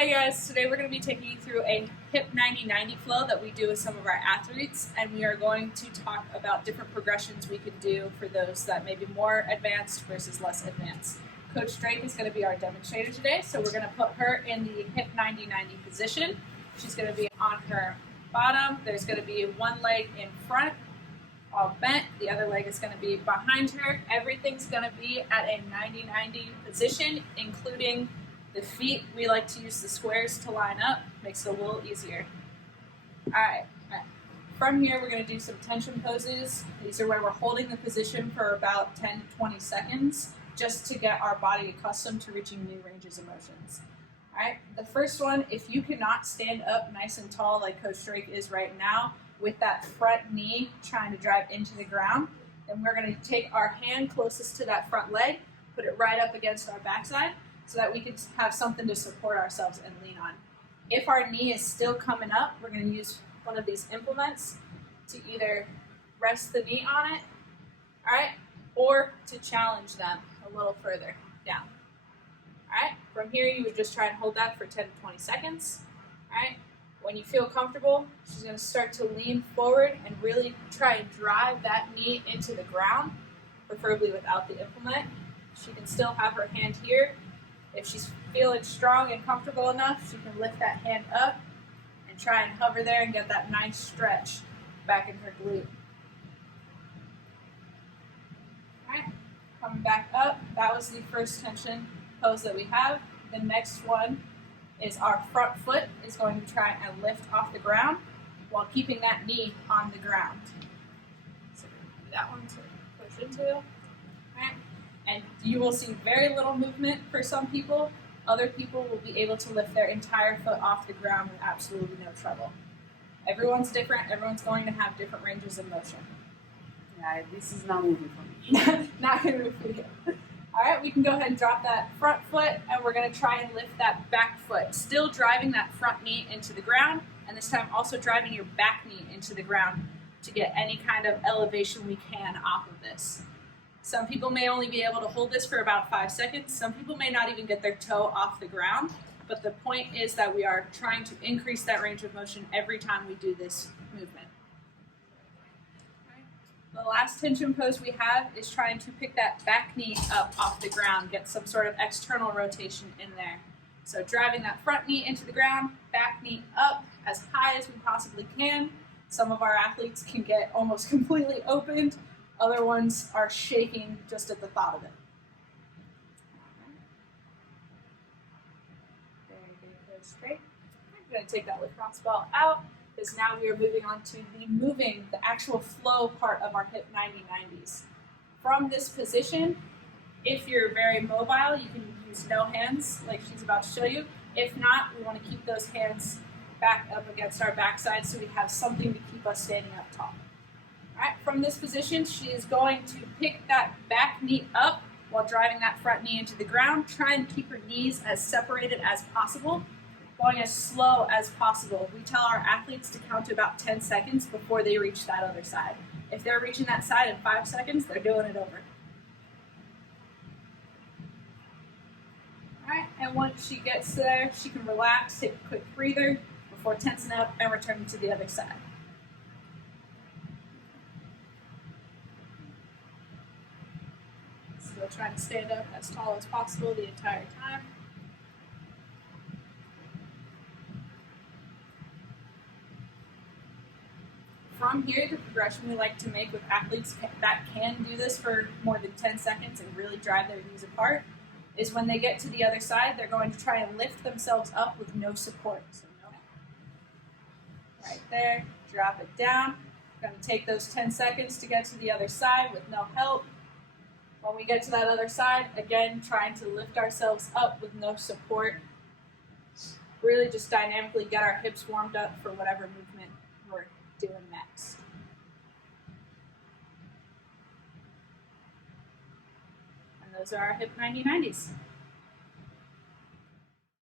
Hey guys, today we're going to be taking you through a hip 90-90 flow that we do with some of our athletes, and we are going to talk about different progressions we can do for those that may be more advanced versus less advanced. Coach Drake is going to be our demonstrator today, so we're going to put her in the hip 90-90 position. She's going to be on her bottom. There's going to be one leg in front, all bent. The other leg is going to be behind her. Everything's going to be at a 90-90 position, including the feet. We like to use the squares to line up. Makes it a little easier. All right. From here, we're going to do some tension poses. These are where we're holding the position for about 10 to 20 seconds just to get our body accustomed to reaching new ranges of motions. All right. The first one, if you cannot stand up nice and tall like Coach Drake is right now with that front knee trying to drive into the ground, then we're going to take our hand closest to that front leg, put it right up against our backside, so that we can have something to support ourselves and lean on. If our knee is still coming up, we're going to use one of these implements to either rest the knee on it, all right, or to challenge them a little further down. All right, from here you would just try and hold that for 10 to 20 seconds. All right, when you feel comfortable, she's going to start to lean forward and really try and drive that knee into the ground, preferably without the implement. She can still have her hand here. If she's feeling strong and comfortable enough, she can lift that hand up and try and hover there and get that nice stretch back in her glute. All right, coming back up. That was the first tension pose that we have. The next one is our front foot is going to try and lift off the ground while keeping that knee on the ground. So we're going to do that one to push into. All right. And you will see very little movement for some people. Other people will be able to lift their entire foot off the ground with absolutely no trouble. Everyone's different. Everyone's going to have different ranges of motion. Yeah, this is not moving for me. Not going to move for you. All right, we can go ahead and drop that front foot, and we're going to try and lift that back foot, still driving that front knee into the ground, and this time also driving your back knee into the ground to get any kind of elevation we can off of this. Some people may only be able to hold this for about 5 seconds. Some people may not even get their toe off the ground. But the point is that we are trying to increase that range of motion every time we do this movement. The last tension pose we have is trying to pick that back knee up off the ground, get some sort of external rotation in there. So driving that front knee into the ground, back knee up as high as we possibly can. Some of our athletes can get almost completely opened. Other ones are shaking just at the thought of it. Very good, straight. I'm going to take that lacrosse ball out because now we are moving on to the actual flow part of our hip 90-90s. From this position, if you're very mobile, you can use no hands like she's about to show you. If not, we want to keep those hands back up against our backside so we have something to keep us standing up tall. All right, from this position, she is going to pick that back knee up while driving that front knee into the ground. Try and keep her knees as separated as possible, going as slow as possible. We tell our athletes to count to about 10 seconds before they reach that other side. If they're reaching that side in 5 seconds, they're doing it over. All right, and once she gets there, she can relax, take a quick breather before tensing up and returning to the other side. Still trying to stand up as tall as possible the entire time. From here, the progression we like to make with athletes that can do this for more than 10 seconds and really drive their knees apart is when they get to the other side, they're going to try and lift themselves up with no support. So right there, drop it down. We're going to take those 10 seconds to get to the other side with no help. When we get to that other side, again, trying to lift ourselves up with no support. Really just dynamically get our hips warmed up for whatever movement we're doing next. And those are our hip 90-90s.